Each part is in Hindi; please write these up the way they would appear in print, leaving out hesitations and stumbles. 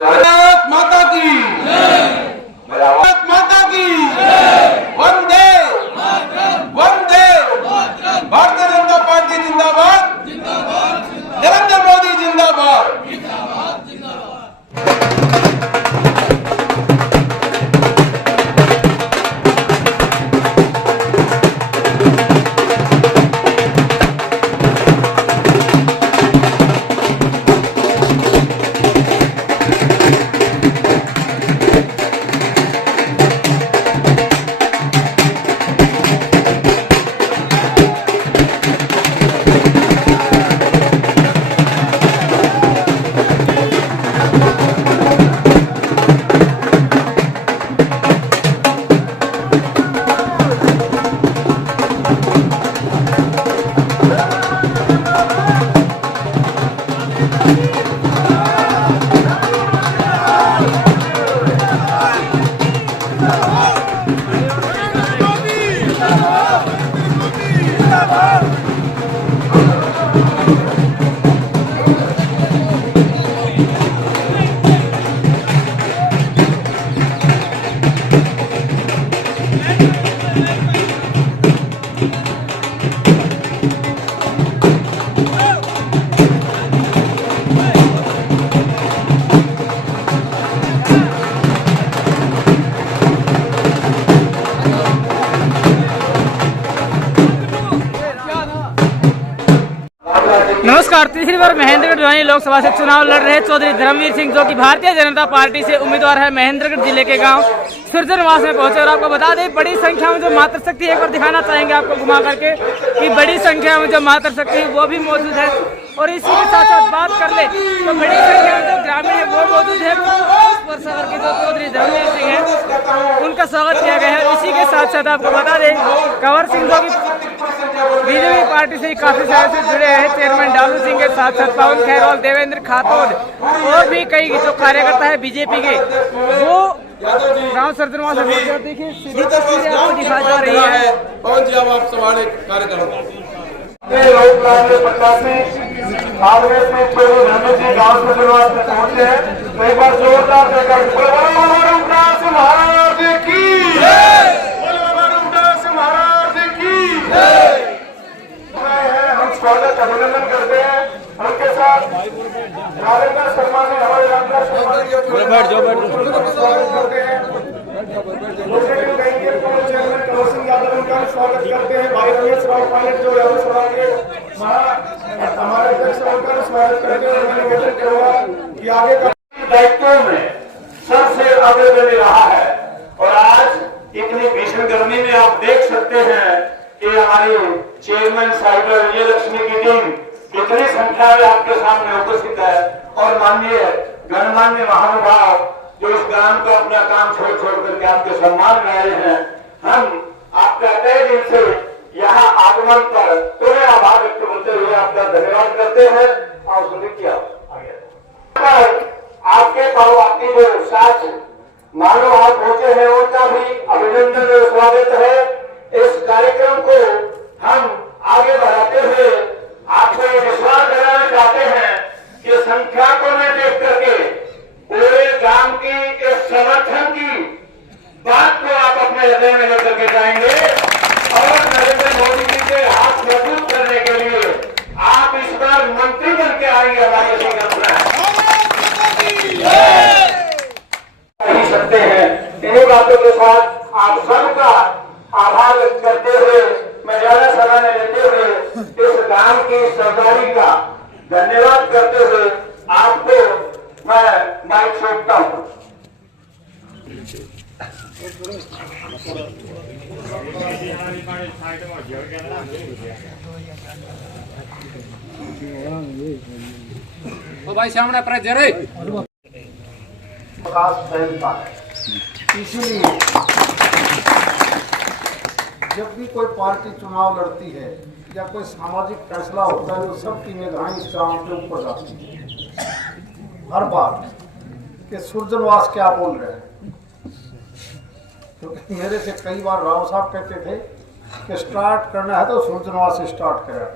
भारत माता की भारत माता की वंदे वंदे भारतीय जनता पार्टी जिंदाबाद नरेंद्र मोदी जिंदाबाद। नमस्कार। तीसरी बार महेंद्रगढ़ भिवानी लोकसभा से चुनाव लड़ रहे चौधरी धर्मवीर सिंह, जो कि भारतीय जनता पार्टी से उम्मीदवार है, महेंद्रगढ़ जिले के गांव सुरजनवास में पहुंचे। और आपको बता दें, बड़ी संख्या में जो मातृशक्ति, एक बार दिखाना चाहेंगे आपको घुमा करके कि बड़ी संख्या में जो मातृशक्ति वो भी मौजूद है। और इसी के साथ साथ बात कर ले तो बड़ी संख्या में जो ग्रामीण है वो मौजूद है। के जो चौधरी धर्मवीर सिंह है उनका स्वागत किया गया है। इसी के साथ साथ आपको बता दें, कंवर सिंह जो की बीजेपी पार्टी से काफी साल से जुड़े हैं, चेयरमैन डालू सिंह के साथ साथ पवन खैरवाल, देवेंद्र खातौद और भी कई जो कार्यकर्ता है बीजेपी के, वो गांव सरजनवास से देखिए सीधी तस्वीरें आपको दिखाई जा रही है। पवन जी अब आप सवाल कार्यक्रम गाँव सरजनवास में पहुंचे हैं, तो एक बार जोरदार स्वागत अभिनंदन करते हैं। उनके साथ सम्मान हमारे स्वागत करते हैं। स्वागत करते हैं भाई रमेश राव पायलट जो हमारे अध्यक्ष का स्वागत करते हैं कि आगे का दायित्वों में सबसे अग्रणी रहा है। और आज इतनी भीषण गर्मी में आप देख सकते हैं कि हमारी चेयरमैन साहिब विजयलक्ष्मी की टीम कितनी संख्या में आपके सामने उपस्थित है। और माननीय गणमान्य महानुभाव जो इस ग्राम को अपना काम छोड़ करके आपके सम्मान में आए हैं, हम आपका तय दिल से यहाँ आगमन पर तुम्हें आभार व्यक्त करते हुए आपका धन्यवाद करते हैं। और सुनिए आपके पाओ आपकी जो साथ मानव हाथ पहुंचे हैं उनका भी अभिनंदन और स्वागत है। इस कार्यक्रम को हम आगे बढ़ाते हुए आपको ये विश्वास दिलाना चाहते हैं कि संख्या को न देख करके पूरे गांव की इस समर्थन की बात को आप अपने हृदय में लेकर के जाएंगे। और नरेंद्र मोदी जी के हाथ मजबूत करने के लिए आप इस बार मंत्री बन के आएंगे। हमारे सकते हैं। इन्हीं बातों के साथ आप सबका आभार व्यक्त करते हुए मैं ज्यादा समय न लेते हुए इस गांव की सरदारी का धन्यवाद करते हुए आपको मैं माइक सौंपता हूँ। तो भाई सामने पर जरे फैलता है। इसलिए जब भी कोई पार्टी चुनाव लड़ती है या कोई सामाजिक फैसला होता है तो सबकी निगाहें इस गांव के ऊपर जाती है हर बार कि सुरजनवास क्या बोल रहे हैं। क्योंकि मेरे से कई बार राव साहब कहते थे कि स्टार्ट करना है तो सुरजनवास से स्टार्ट करें।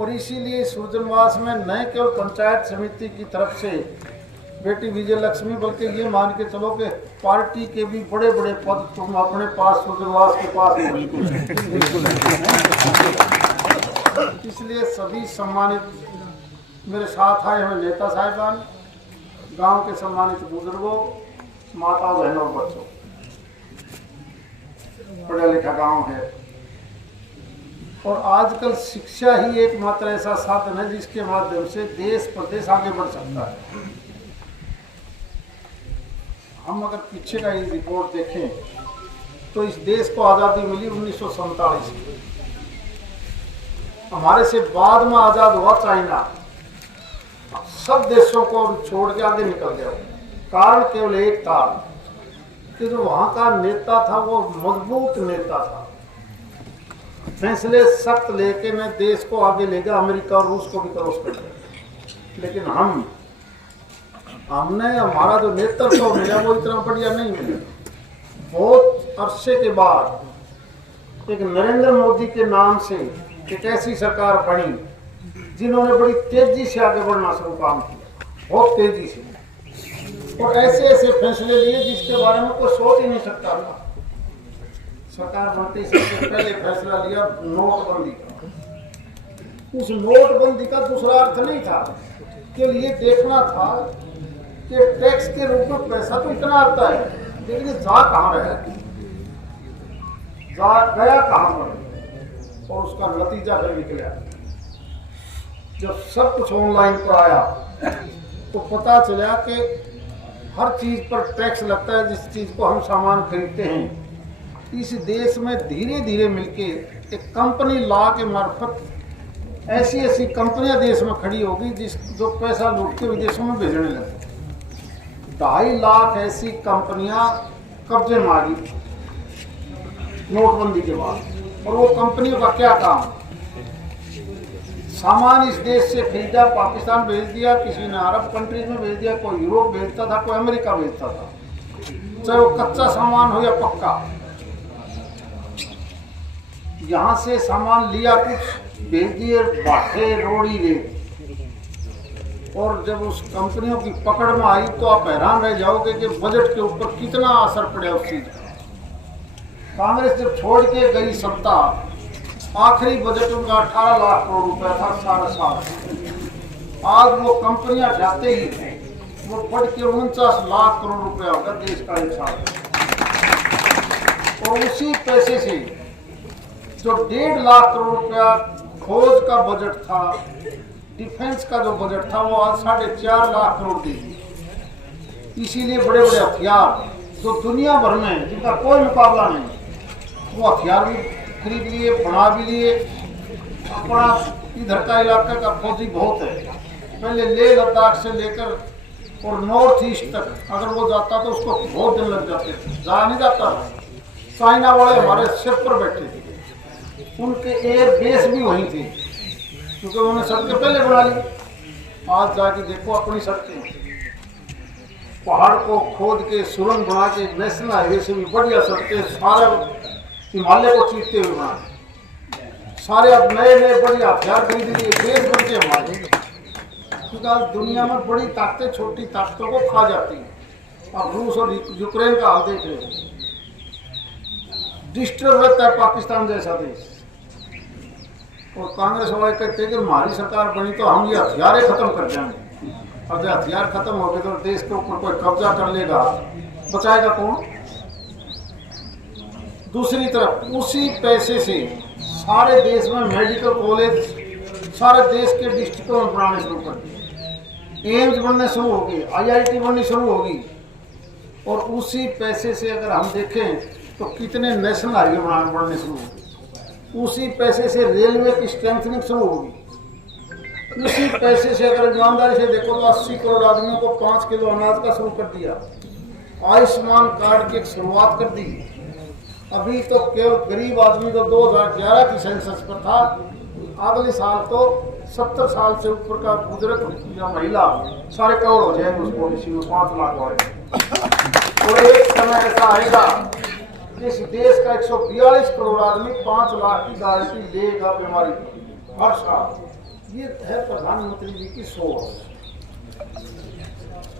और इसीलिए सूरजनवास में न केवल पंचायत समिति की तरफ से बेटी विजय लक्ष्मी, बल्कि ये मान के चलो कि पार्टी के भी बड़े बड़े पद तुम अपने पास सूरजनवास के पास इसलिए सभी सम्मानित मेरे साथ आए हुए नेता साहिबान, गांव के सम्मानित बुजुर्गों, माता बहनों और बच्चों, पढ़ा लिखा गांव है और आजकल शिक्षा ही एकमात्र ऐसा साधन है जिसके माध्यम से देश प्रदेश आगे बढ़ सकता है। हम अगर पीछे का ये रिपोर्ट देखें तो इस देश को आज़ादी मिली 1947 में। हमारे से बाद में आज़ाद हुआ चाइना, सब देशों को छोड़ के आगे निकल गया। कारण केवल एक था कि जो वहाँ का नेता था वो मजबूत नेता था, फैसले सख्त लेके मैं देश को आगे ले गया, अमेरिका और रूस को भी क्रॉस कर गया। लेकिन हमने हमारा जो नेतृत्व मिला वो इतना बढ़िया नहीं मिला। बहुत अरसे के बाद एक नरेंद्र मोदी के नाम से एक ऐसी सरकार बनी जिन्होंने बड़ी तेजी से आगे बढ़ना शुरू काम किया, बहुत तेजी से, और ऐसे ऐसे फैसले लिए जिसके बारे में कोई सोच ही नहीं सकता था। सरकार बनते सबसे पहले फैसला लिया नोटबंदी का। उस नोटबंदी का दूसरा अर्थ नहीं था, केवल ये देखना था कि टैक्स के रूप में पैसा तो इतना आता है, लेकिन ये जा कहाँ रहा है, जा गया कहाँ पर। और उसका नतीजा फिर निकला। जब सब कुछ ऑनलाइन पर आया तो पता चला कि हर चीज पर टैक्स लगता है, जिस चीज को हम सामान खरीदते हैं। इस देश में धीरे धीरे मिलके एक कंपनी ला के मार्फत ऐसी ऐसी कंपनियां देश में खड़ी होगी जो पैसा लूट के विदेशों में भेजने लगे। 2.5 लाख ऐसी कंपनियां कब्जे में आ गई नोटबंदी के बाद। और वो कंपनियों का क्या काम, सामान इस देश से खरीदा, पाकिस्तान भेज दिया, किसी ने अरब कंट्रीज में भेज दिया, कोई यूरोप भेजता था, कोई अमेरिका भेजता था, चाहे वो कच्चा सामान हो या पक्का। यहाँ से सामान लिया, कुछ भेज दिए बाटे रोड़ी ले, और जब उस कंपनियों की पकड़ में आई तो आप हैरान रह जाओगे कि बजट के ऊपर कितना असर पड़ा उस चीज का। कांग्रेस जब छोड़ के गई सत्ता, आखिरी बजट उनका 18 लाख करोड़ रुपया था सारा साल। आज वो कंपनियां जाते ही वो बढ़ के 49 लाख करोड़ रुपया होगा देश का एक साल। और उसी पैसे से जो 1.5 लाख करोड़ रुपया खोज का बजट था, डिफेंस का जो बजट था, वो आज 4.5 लाख करोड़ दे दिए। इसीलिए बड़े बड़े हथियार जो दुनिया भर में जिनका कोई मुकाबला नहीं, वो हथियार भी खरीद लिए, बना भी लिए। अपना इधर का इलाका का फौजी बहुत है, पहले लेह लद्दाख से लेकर और नॉर्थ ईस्ट तक अगर वो जाता तो उसको बहुत दिन लग जाते थे, जा नहीं जाता था। चाइना वाले हमारे सिर पर बैठे थे, उनके एयर बेस भी वहीं थे, क्योंकि उन्होंने सड़कें पहले बना ली। आज जाके देखो अपनी सड़कें, पहाड़ को खोद के सुरंग बना के नेशनल हाईवे से भी बढ़िया सड़कें, सारे हिमालय को चीरते हुए बना, सारे अब नए नए बढ़िया हथियार खरीद लिए, देश बन के हमारे। क्योंकि आज दुनिया में बड़ी ताकतें छोटी ताकतों को खा जाती हैं। अब रूस और यूक्रेन का हाल देख रहे हो, डिस्टर्ब रहता है पाकिस्तान जैसा देश। और कांग्रेस वाले कहते हैं कि हमारी सरकार बनी तो हम ये हथियारें खत्म कर जाएंगे। और जब हथियार खत्म हो गए तो देश के ऊपर कोई कब्जा कर लेगा, बचाएगा कौन? दूसरी तरफ उसी पैसे से सारे देश में मेडिकल कॉलेज सारे देश के डिस्ट्रिक्टों में बनाने शुरू कर दिए, एम्स बनने शुरू होगी, IIT बननी शुरू होगी। और उसी पैसे से अगर हम देखें तो कितने नेशनल हाईवे बनने शुरू होगी, उसी पैसे से रेलवे की स्ट्रेंथनिंग शुरू होगी, उसी पैसे से अगर ईमानदारी से देखो तो 80 करोड़ आदमियों को 5 किलो अनाज का शुरू कर दिया, आयुष्मान कार्ड की एक शुरुआत कर दी। अभी तो केवल गरीब आदमी तो 2011 की सेंसस पर था, अगले साल तो 70 साल से ऊपर का बुजुर्ग या महिला सारे कवर हो जाएंगे उस पॉलिसी में, 5 लाख वाले। और एक समय ऐसा आएगा इस देश का 142 करोड़ आदमी 5 लाख की गारंटी लेगा बीमारी हर साल। ये है प्रधानमंत्री जी की सोच।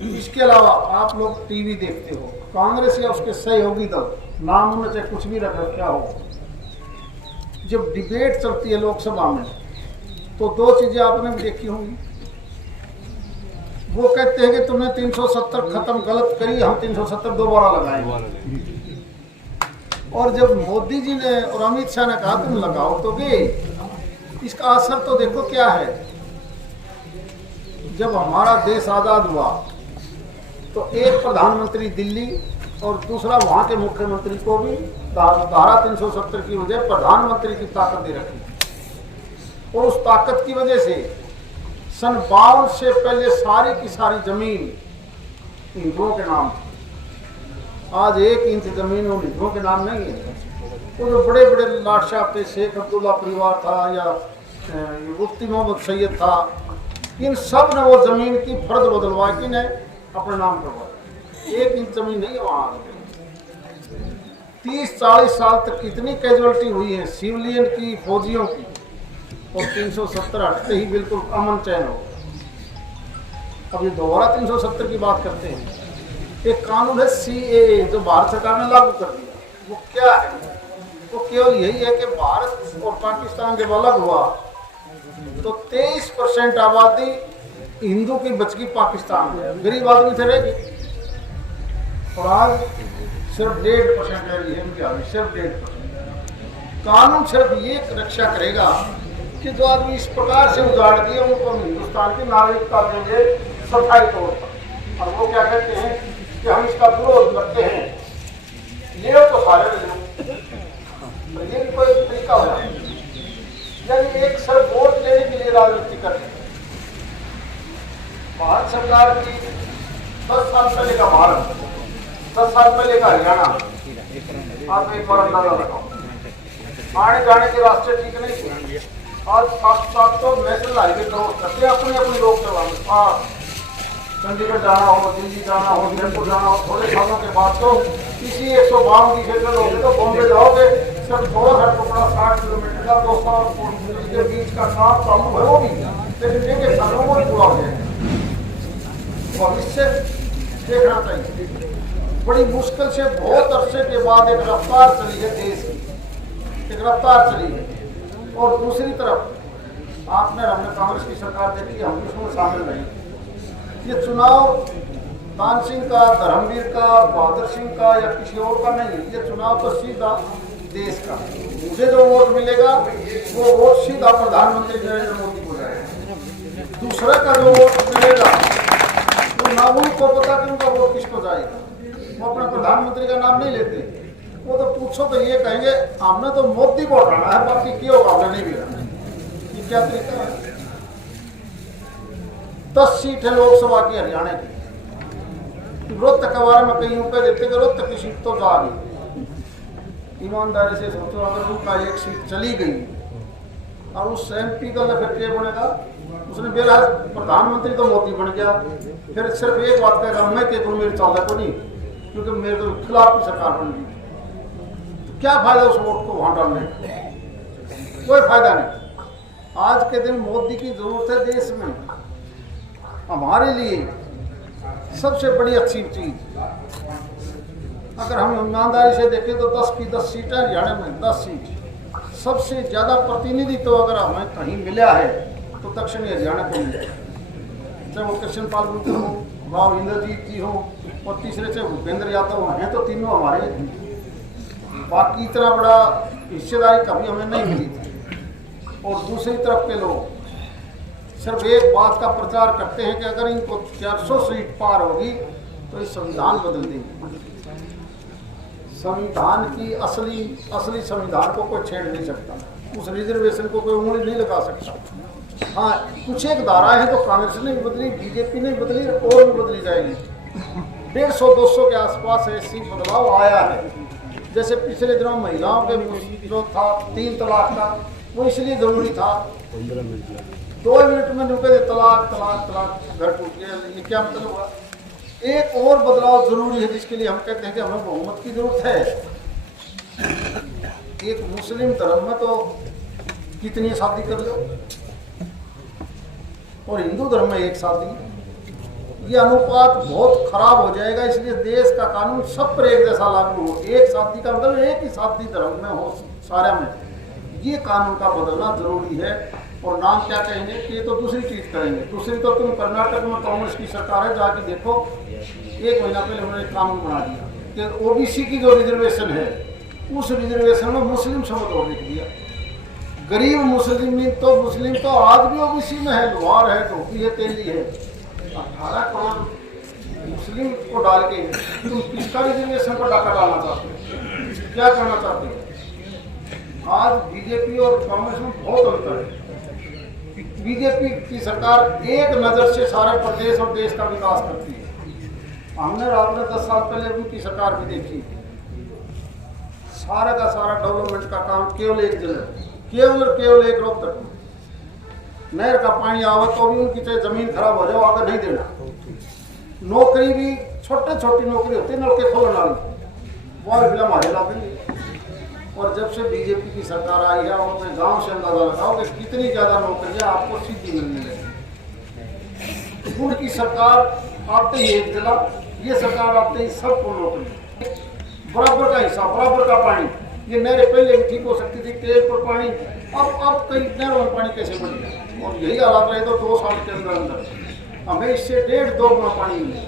इसके अलावा आप लोग टीवी देखते हो, कांग्रेस या उसके सहयोगी दल, नाम उनमें से कुछ भी रखा क्या हो, जब डिबेट चलती है लोकसभा में तो दो चीजें आपने भी देखी होंगी। वो कहते हैं कि तुमने 370 खत्म गलत करी, हम 370 दोबारा लगाएंगे। और जब मोदी जी ने और अमित शाह ने कहा तुम लगाओ तो गए, इसका असर तो देखो क्या है। जब हमारा देश आजाद हुआ तो एक प्रधानमंत्री दिल्ली और दूसरा वहां के मुख्यमंत्री को भी धारा 370 की वजह प्रधानमंत्री की ताकत दे रखी। और उस ताकत की वजह से सन 52 से पहले सारी की सारी जमीन हिंदुओं के नाम थी। आज 1 इंच जमीन उन हिंदुओं के नाम नहीं है। वो जो बड़े बड़े लाडशाह पे शेख अब्दुल्ला परिवार था या मुफ्ती मोहम्मद सैयद था, इन सब ने वो जमीन की फर्ज बदलवा के ने अपने नाम करवाया। 1 इंच जमीन नहीं है वहां। 30-40 साल तक कितनी कैजुअलिटी हुई है सिविलियन की, फौजियों की, और 370 हटते ही बिल्कुल अमन चैन हो। अब ये दोबारा 370 की बात करते हैं। एक कानून है CAA जो भारत सरकार ने लागू कर दिया। वो क्या है? वो केवल यही है कि भारत और पाकिस्तान जब अलग हुआ तो 23% आबादी हिंदू की बच गई पाकिस्तान में, गरीब आदमी थे रह गए। और आज सिर्फ 1.5% रह गई है उनकी आबादी, सिर्फ 1.5%। कानून सिर्फ ये रक्षा करेगा कि जो आदमी इस प्रकार से उजाड़ दिए उनको हिंदुस्तान की नागरिकता देंगे स्थायी तौर पर। और वो क्या कहते हैं कि हम इसका विरोध करते हैं, ले तो सारे ले लो। तो ये भी कोई तरीका हो, यानी एक सिर्फ वोट लेने के लिए राजनीति करते हैं। भारत सरकार की 10 साल पहले का भारत, 10 साल पहले का हरियाणा, आप एक बार अंदाजा लगाओ। आने जाने के रास्ते ठीक नहीं थे। आज 700 तो नेशनल हाईवे क्रॉस करते हैं अपनी अपनी लोकसभा में। चंडीगढ़ जाना हो, दिल्ली जाना हो, जयपुर जाना हो, थोड़े सालों के बाद तो इसी 152 की क्षेत्र होगी तो बॉम्बे जाओगे, सिर्फ थोड़ा सा टुकड़ा 60 किलोमीटर का 200 के बीच का काम चालू है, वो भी लेकिन एक सालों में पूरा हो जाएगा। भविष्य देखना चाहिए। बड़ी मुश्किल से बहुत अरसे के बाद एक रफ्तार चली है देश की, एक रफ्तार चली है। और दूसरी तरफ आपने हमने कांग्रेस की सरकार देखी, हम उसमें शामिल नहीं। ये चुनाव दान सिंह का, धर्मवीर का, बहादुर सिंह का या किसी और का नहीं है। ये चुनाव तो सीधा देश का। मुझे जो वोट मिलेगा वो वोट सीधा प्रधानमंत्री नरेंद्र मोदी को जाएगा। दूसरे का जो वोट मिलेगा तो ना उनको पता कि उनका वोट किसको जाएगा। वो अपने प्रधानमंत्री का नाम नहीं लेते। वो तो पूछो तो ये कहेंगे हमने तो मोदी को हटाना है, बाकी क्यों हमने नहीं मिला। ये क्या तरीका है? 10 सीट है लोकसभा की हरियाणा की। रोहतक के बारे में कहीं रुपए देते कि रोहतक की सीट तो जा गई। ईमानदारी से सोचो, अगर उनका 1 सीट चली गई और उस MP का फिर क्या बनेगा? उसने बेरा प्रधानमंत्री तो मोदी बन गया, फिर सिर्फ एक बात कहेगा मैं के मेरे चालक को नहीं, क्योंकि मेरे तो खिलाफ की सरकार बन गई। तो क्या फायदा उस वोट को वहां डालने का? कोई फायदा नहीं। आज के दिन मोदी की जरूरत है देश में। हमारे लिए सबसे बड़ी अच्छी चीज, अगर हम ईमानदारी से देखें तो 10 की 10 सीटें हरियाणा में, 10 सीट। सबसे ज्यादा प्रतिनिधित्व तो अगर हमें कहीं मिला है तो दक्षिणी हरियाणा को मिला, चाहे वो कृष्ण पाल गुर्जर हो, राव इंद्रजीत जी हो, और तीसरे से भूपेंद्र यादव हैं, तो तीनों हमारे। बाकी इतना बड़ा हिस्सेदारी कभी हमें नहीं मिली थी। और दूसरी तरफ के लोग सिर्फ एक बात का प्रचार करते हैं कि अगर इनको 400 सीट पार होगी तो ये संविधान बदल देंगे। संविधान की असली संविधान को कोई छेड़ नहीं सकता, उस रिजर्वेशन को कोई उंगली नहीं लगा सकता। हाँ, कुछ एक धाराएं हैं तो कांग्रेस ने भी बदली, बीजेपी ने बदली और भी बदली जाएगी। 150-200 के आसपास ऐसी बदलाव आया है। जैसे पिछले दिनों महिलाओं के जो था 3 तलाक का, वो इसलिए जरूरी था। 2 मिनट में रुके तलाक तलाक तलाक घर टूट गया। ये क्या मतलब हुआ? एक और बदलाव जरूरी है जिसके लिए हम कहते हैं कि हमें बहुमत की जरूरत है। एक मुस्लिम धर्म में तो कितनी शादी कर लो, और हिंदू धर्म में एक शादी, ये अनुपात बहुत खराब हो जाएगा। इसलिए देश का कानून सब पर एक जैसा लागू हो, एक शादी का मतलब एक ही शादी धर्म में हो सारा में, ये कानून का बदलना जरूरी है। और नाम क्या कहेंगे कि ये तो दूसरी चीज करेंगे। दूसरी तो तुम कर्नाटक में कांग्रेस की सरकार है, जाके देखो 1 महीना पहले उन्होंने कानून बना दिया कि ओबीसी की जो रिजर्वेशन है उस रिजर्वेशन में मुस्लिम शब्द और लिख दिया। गरीब मुस्लिम तो आज भी ओबीसी में है, लोहार है, धोबी है, तेली है। 18 करोड़ मुस्लिम को डाल के तुम किसका रिजर्वेशन पर डाका डालना चाहते हो, क्या करना चाहते हो? आज बीजेपी और कांग्रेस में बहुत अंतर है। बीजेपी की सरकार एक नजर से सारे प्रदेश और देश का विकास करती है। हमने रात में 10 साल पहले उनकी सरकार भी देखी, सारा का सारा डेवलपमेंट का काम केवल एक जगह, केवल एक रोक तक। नहर का पानी आवे तो भी उनकी चाहे जमीन खराब हो जाए आगे नहीं देना। नौकरी भी छोटी नौकरी होती है, नल के खोलने वाली वो भी हमारे लाते। और जब से बीजेपी की सरकार आई है, और अपने गांव से अंदाजा लगाओ कि कितनी ज्यादा नौकरियां आपको सीधी मिलने लगी। उनकी सरकार आते ही एक जिला, ये सरकार आते ही सबको नौकरी, बराबर का हिस्सा, बराबर का पानी। ये नहरें पहले भी ठीक हो सकती थी, तेज पर पानी, अब कई नहरों में पानी कैसे बढ़ गया। और यही हालात रहे तो 2 साल के अंदर हमें इससे 1.5-2 गुना पानी मिले,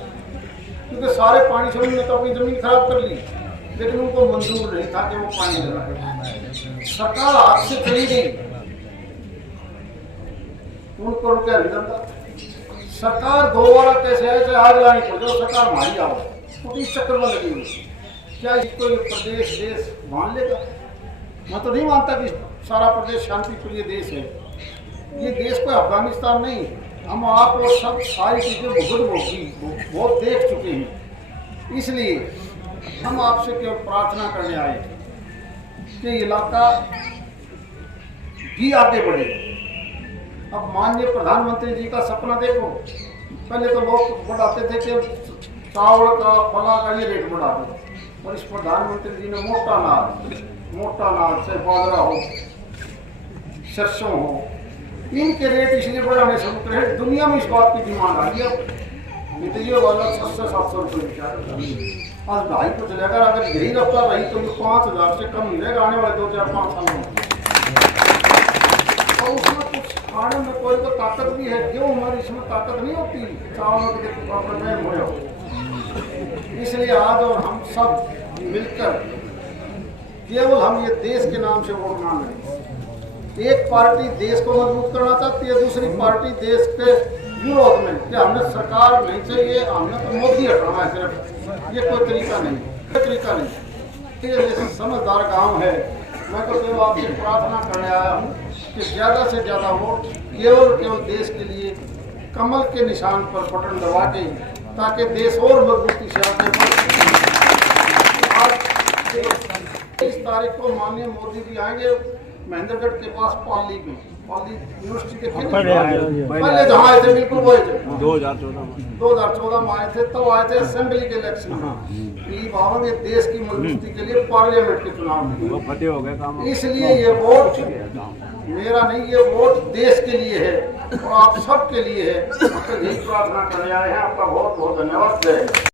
क्योंकि सारे पानी से उन्होंने तो अपनी जमीन खराब कर ली, लेकिन उनको मंजूर नहीं था कि वो पानी लगाए। सरकार हाथ से चली गई, उनको क्या निधन था। सरकार दोबारा कैसे आए, चाहे आग लानी पड़ जाए, सरकार हमारी आओ, तो इस चक्कर में लगी हुई। क्या इसको प्रदेश देश मान लेगा? मैं तो नहीं मानता कि सारा प्रदेश शांति प्रिय देश है। ये देश कोई अफगानिस्तान नहीं। हम आप और सब सारी चीजें बहुत देख चुके हैं। इसलिए हम आपसे केवल प्रार्थना करने आए कि इलाका भी आगे बढ़े। अब माननीय प्रधानमंत्री जी का सपना देखो, पहले तो लोग बढ़ाते थे कि चावल का, फला का ये रेट बढ़ा दो, और इस प्रधानमंत्री जी ने मोटा अनाज से बाजरा हो, सरसों हो, इनके रेट इसलिए बढ़ाने शुरू करे। दुनिया में इस बात की डिमांड आ गई। अब ये वाला 600-700 रुपये आज 2.5 चलेगा। अगर यही रफ्तार रही तो ये 5,000 से कम मिलेगा आने वाले 2-4-5 सालों में। और उसमें कुछ खाने में कोई तो ताकत भी है, क्यों हमारी इसमें ताकत नहीं होती चावलों के। इसलिए आज और हम सब मिलकर केवल हम ये देश के नाम से वोट मांग रहे हैं। एक पार्टी देश को मजबूत करना चाहती है, दूसरी पार्टी देश के विरोध में कि हमें सरकार नहीं चाहिए, हमने तो मोदी हटाना है सिर्फ। ये कोई तरीका नहीं। ये जैसे समझदार गांव है। मैं तो केवल आपसे प्रार्थना करने आया हूँ कि ज़्यादा से ज़्यादा वोट केवल देश के लिए कमल के निशान पर बटन दबा के, ताकि देश और मजबूती से आगे बढ़े। आज 23 तारीख को माननीय मोदी जी आएंगे महेंद्रगढ़ के पास पाली यूनिवर्सिटी के पहले जहाँ आए थे, बिल्कुल वही थे 2014 में आए थे। तब आए थे असेंबली के इलेक्शन में। ये भावों ने देश की मजबूती के लिए पार्लियामेंट के चुनाव में, इसलिए ये वोट मेरा नहीं, ये वोट देश के लिए है और आप सब के लिए है। यही प्रार्थना करने आए हैं। आपका बहुत बहुत धन्यवाद।